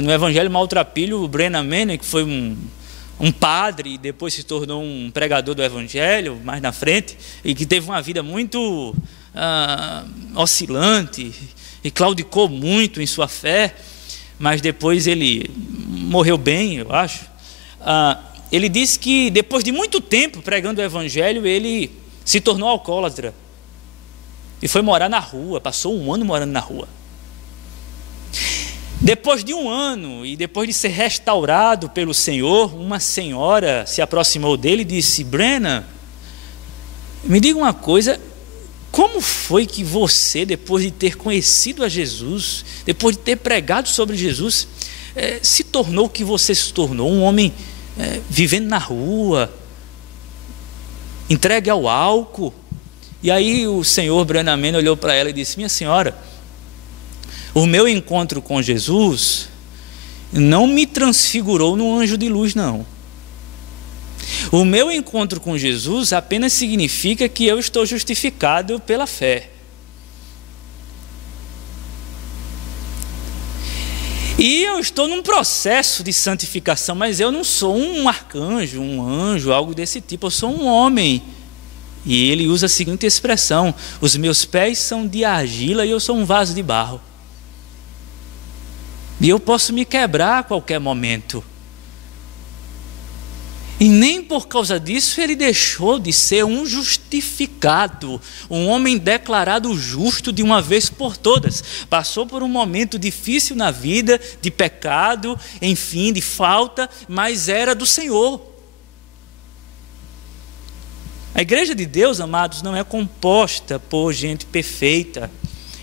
No Evangelho Maltrapilho, o Brennan Manning, que foi um padre e depois se tornou um pregador do Evangelho, mais na frente, e que teve uma vida muito oscilante e claudicou muito em sua fé, mas depois ele morreu bem, eu acho. Ele disse que depois de muito tempo pregando o Evangelho, ele se tornou alcoólatra e foi morar na rua, passou um ano morando na rua. Depois de um ano, e depois de ser restaurado pelo Senhor, uma senhora se aproximou dele e disse: Brennan, me diga uma coisa, como foi que você, depois de ter conhecido a Jesus, depois de ter pregado sobre Jesus, se tornou o que você se tornou? Um homem vivendo na rua, entregue ao álcool. E aí o senhor Brennan Manning olhou para ela e disse: minha senhora, o meu encontro com Jesus não me transfigurou num anjo de luz, não. O meu encontro com Jesus apenas significa que eu estou justificado pela fé. E eu estou num processo de santificação, mas eu não sou um arcanjo, um anjo, algo desse tipo. Eu sou um homem. E ele usa a seguinte expressão: os meus pés são de argila e eu sou um vaso de barro. E eu posso me quebrar a qualquer momento. E nem por causa disso ele deixou de ser um justificado, um homem declarado justo de uma vez por todas. Passou por um momento difícil na vida, de pecado, enfim, de falta, mas era do Senhor. A igreja de Deus, amados, não é composta por gente perfeita.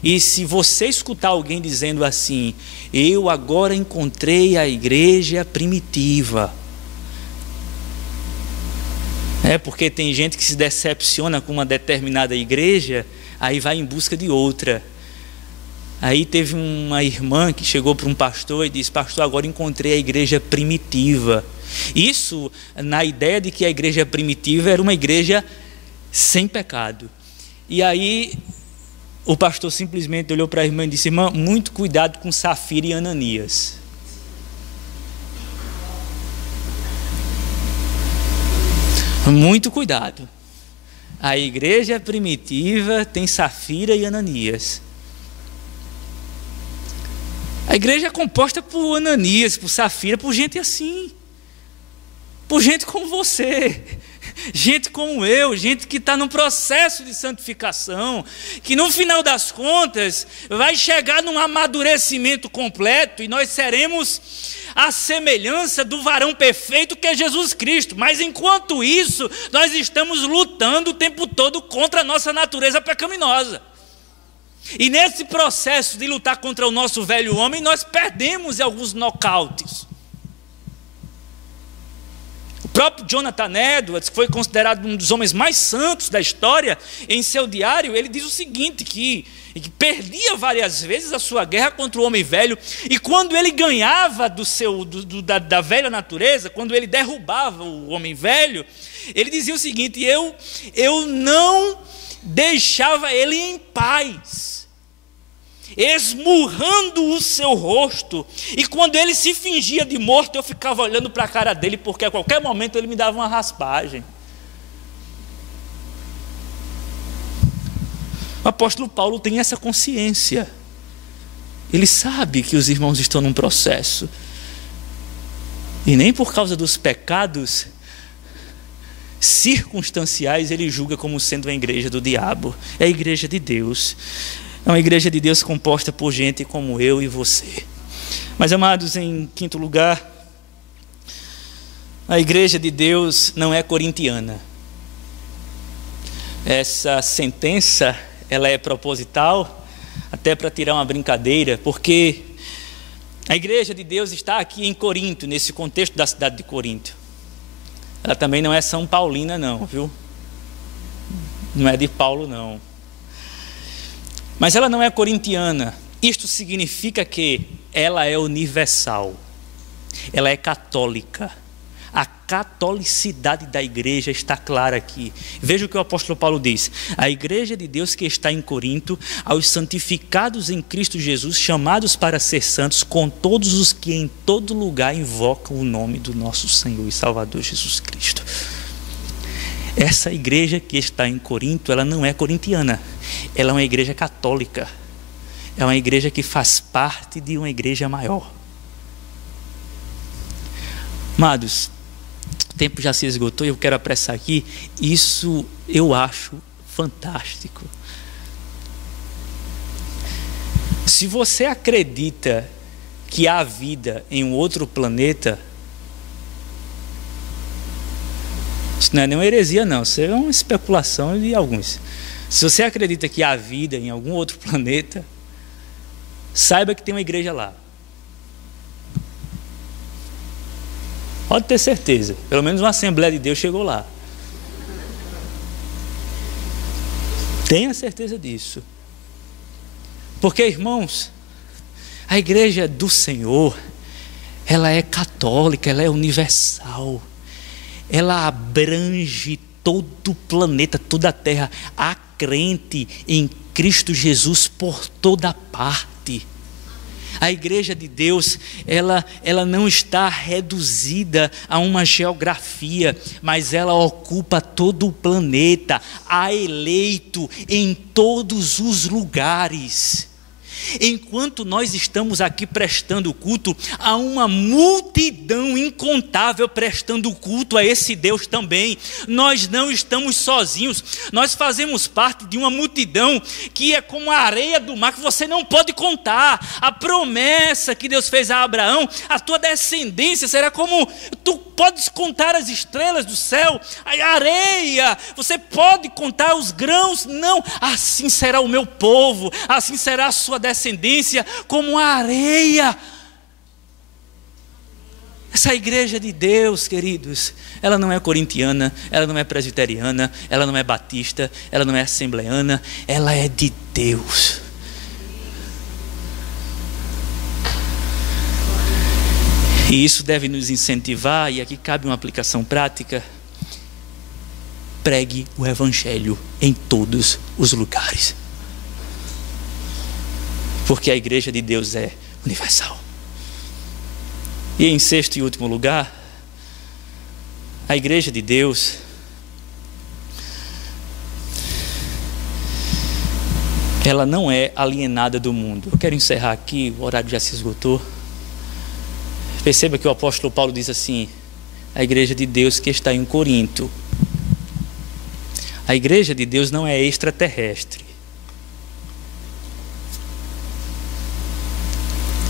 E se você escutar alguém dizendo assim: eu agora encontrei a igreja primitiva, porque tem gente que se decepciona com uma determinada igreja, aí vai em busca de outra. Aí teve uma irmã que chegou para um pastor e disse: pastor, agora encontrei a igreja primitiva. Isso na ideia de que a igreja primitiva era uma igreja sem pecado. E aí o pastor simplesmente olhou para a irmã e disse: irmã, muito cuidado com Safira e Ananias. Muito cuidado. A igreja primitiva tem Safira e Ananias. A igreja é composta por Ananias, por Safira, por gente assim. Por gente como você, gente como eu, gente que está num processo de santificação, que no final das contas vai chegar num amadurecimento completo e nós seremos a semelhança do varão perfeito que é Jesus Cristo. Mas enquanto isso, nós estamos lutando o tempo todo contra a nossa natureza pecaminosa. E nesse processo de lutar contra o nosso velho homem, nós perdemos em alguns nocautes. O próprio Jonathan Edwards, que foi considerado um dos homens mais santos da história, em seu diário, ele diz o seguinte, que perdia várias vezes a sua guerra contra o homem velho, e quando ele ganhava da velha natureza, quando ele derrubava o homem velho, ele dizia o seguinte: eu não deixava ele em paz, esmurrando o seu rosto, e quando ele se fingia de morto, eu ficava olhando para a cara dele, porque a qualquer momento ele me dava uma raspagem. O apóstolo Paulo tem essa consciência, ele sabe que os irmãos estão num processo, e nem por causa dos pecados circunstanciais ele julga como sendo a igreja do diabo. É a igreja de Deus, é uma igreja de Deus composta por gente como eu e você. Mas, amados, em quinto lugar, a igreja de Deus não é corintiana. Essa sentença, ela é proposital, até para tirar uma brincadeira, porque a igreja de Deus está aqui em Corinto, nesse contexto da cidade de Corinto. Ela também não é São Paulina não, viu? Não é de Paulo não. Mas ela não é corintiana. Isto significa que ela é universal. Ela é católica. A catolicidade da igreja está clara aqui. Veja o que o apóstolo Paulo diz: a igreja de Deus que está em Corinto, aos santificados em Cristo Jesus, chamados para ser santos, com todos os que em todo lugar invocam o nome do nosso Senhor e Salvador Jesus Cristo. Essa igreja que está em Corinto, ela não é corintiana, ela é uma igreja católica, é uma igreja que faz parte de uma igreja maior. Amados, o tempo já se esgotou e eu quero apressar aqui. Isso eu acho fantástico. Se você acredita que há vida em um outro planeta, isso não é nenhuma heresia não, isso é uma especulação de alguns. Se você acredita que há vida em algum outro planeta, saiba que tem uma igreja lá. Pode ter certeza, pelo menos uma Assembleia de Deus chegou lá. Tenha certeza disso. Porque, irmãos, a igreja do Senhor, ela é católica, ela é universal. Ela abrange todo o planeta, toda a terra. Há crente em Cristo Jesus por toda parte. A igreja de Deus, ela não está reduzida a uma geografia, mas ela ocupa todo o planeta. Há eleito em todos os lugares. Enquanto nós estamos aqui prestando culto, há uma multidão incontável prestando culto a esse Deus também. Nós não estamos sozinhos, nós fazemos parte de uma multidão que é como a areia do mar, que você não pode contar. A promessa que Deus fez a Abraão: a tua descendência será como, tu podes contar as estrelas do céu, a areia, você pode contar os grãos. Não, assim será o meu povo, assim será a sua descendência, como a areia. Essa igreja de Deus, queridos, ela não é corintiana, ela não é presbiteriana, ela não é batista, ela não é assembleana, ela é de Deus. E isso deve nos incentivar, e aqui cabe uma aplicação prática: pregue o evangelho em todos os lugares. Porque a igreja de Deus é universal. E em sexto e último lugar, a igreja de Deus ela não é alienada do mundo. Eu quero encerrar aqui, o horário já se esgotou. Perceba que o apóstolo Paulo diz assim: a igreja de Deus que está em Corinto. A igreja de Deus não é extraterrestre.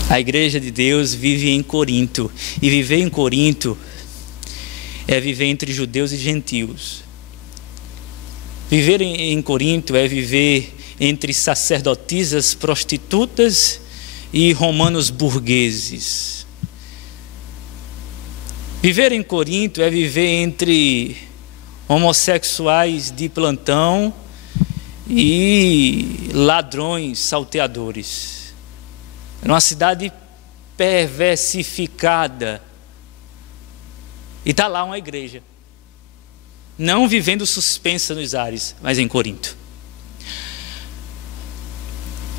A igreja de Deus vive em Corinto. E viver em Corinto é viver entre judeus e gentios. Viver em Corinto é viver entre sacerdotisas prostitutas e romanos burgueses. Viver em Corinto é viver entre homossexuais de plantão e ladrões salteadores. Era uma cidade perversificada. E está lá uma igreja, não vivendo suspensa nos ares, mas em Corinto.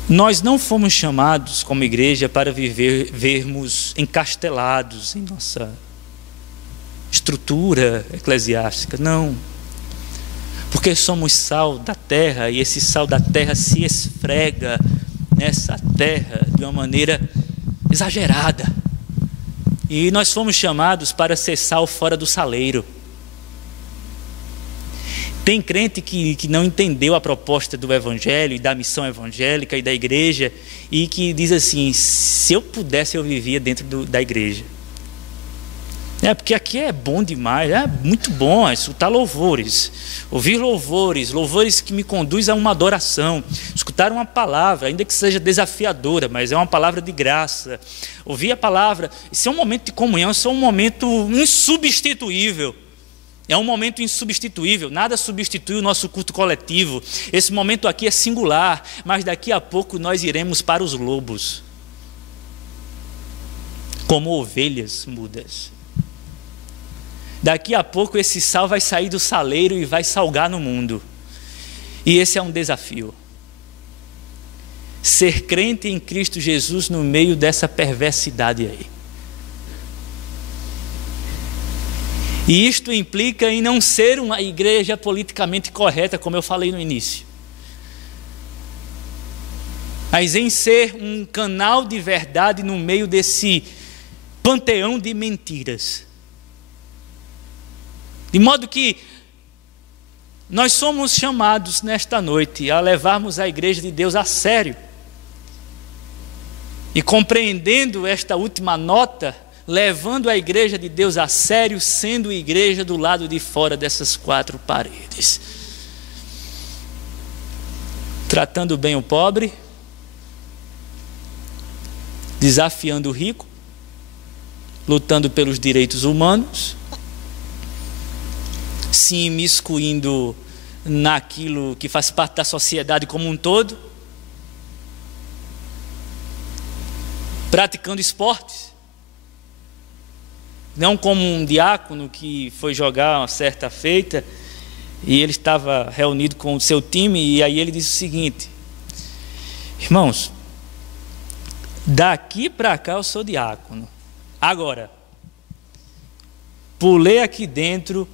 Nós não fomos chamados como igreja para vivermos encastelados em nossa estrutura eclesiástica, não. Porque somos sal da terra e esse sal da terra se esfrega nessa terra de uma maneira exagerada. E nós fomos chamados para ser sal fora do saleiro. Tem crente que não entendeu a proposta do evangelho e da missão evangélica e da igreja e que diz assim: se eu pudesse eu vivia dentro da igreja. Porque aqui é bom demais, é muito bom escutar louvores, ouvir louvores que me conduzem a uma adoração, escutar uma palavra, ainda que seja desafiadora, mas é uma palavra de graça. Ouvir a palavra, isso é um momento de comunhão, isso é um momento insubstituível. É um momento insubstituível, nada substitui o nosso culto coletivo. Esse momento aqui é singular, mas daqui a pouco nós iremos para os lobos, como ovelhas mudas. Daqui a pouco esse sal vai sair do saleiro e vai salgar no mundo. E esse é um desafio. Ser crente em Cristo Jesus no meio dessa perversidade aí. E isto implica em não ser uma igreja politicamente correta, como eu falei no início, mas em ser um canal de verdade no meio desse panteão de mentiras. De modo que nós somos chamados nesta noite a levarmos a igreja de Deus a sério. E compreendendo esta última nota, levando a igreja de Deus a sério, sendo igreja do lado de fora dessas quatro paredes. Tratando bem o pobre, desafiando o rico, lutando pelos direitos humanos, se imiscuindo naquilo que faz parte da sociedade como um todo, praticando esportes, não como um diácono que foi jogar uma certa feita e ele estava reunido com o seu time e aí ele disse o seguinte: irmãos, daqui para cá eu sou diácono, agora pulei aqui dentro,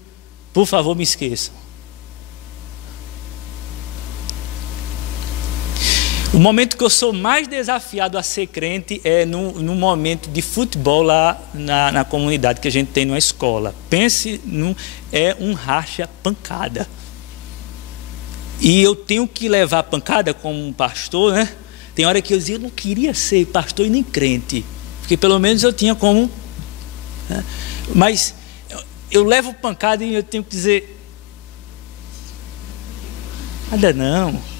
por favor me esqueçam. O momento que eu sou mais desafiado a ser crente é no momento de futebol lá na comunidade que a gente tem numa escola. Pense, é um racha-pancada. E eu tenho que levar pancada como um pastor, né? Tem hora que eu dizia, eu não queria ser pastor e nem crente, porque pelo menos eu tinha como... né? Mas eu levo pancada e eu tenho que dizer, nada não.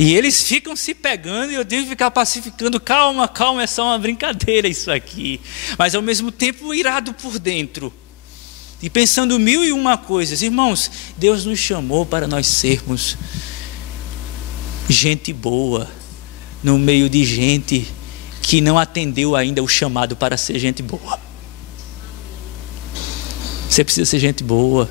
E eles ficam se pegando e eu tenho que ficar pacificando, calma, calma, é só uma brincadeira isso aqui. Mas ao mesmo tempo irado por dentro. E pensando mil e uma coisas. Irmãos, Deus nos chamou para nós sermos gente boa, no meio de gente que não atendeu ainda o chamado para ser gente boa. Você precisa ser gente boa,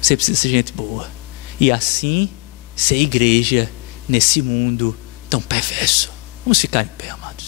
você precisa ser gente boa. E assim, ser igreja nesse mundo tão perverso. Vamos ficar em pé, amados.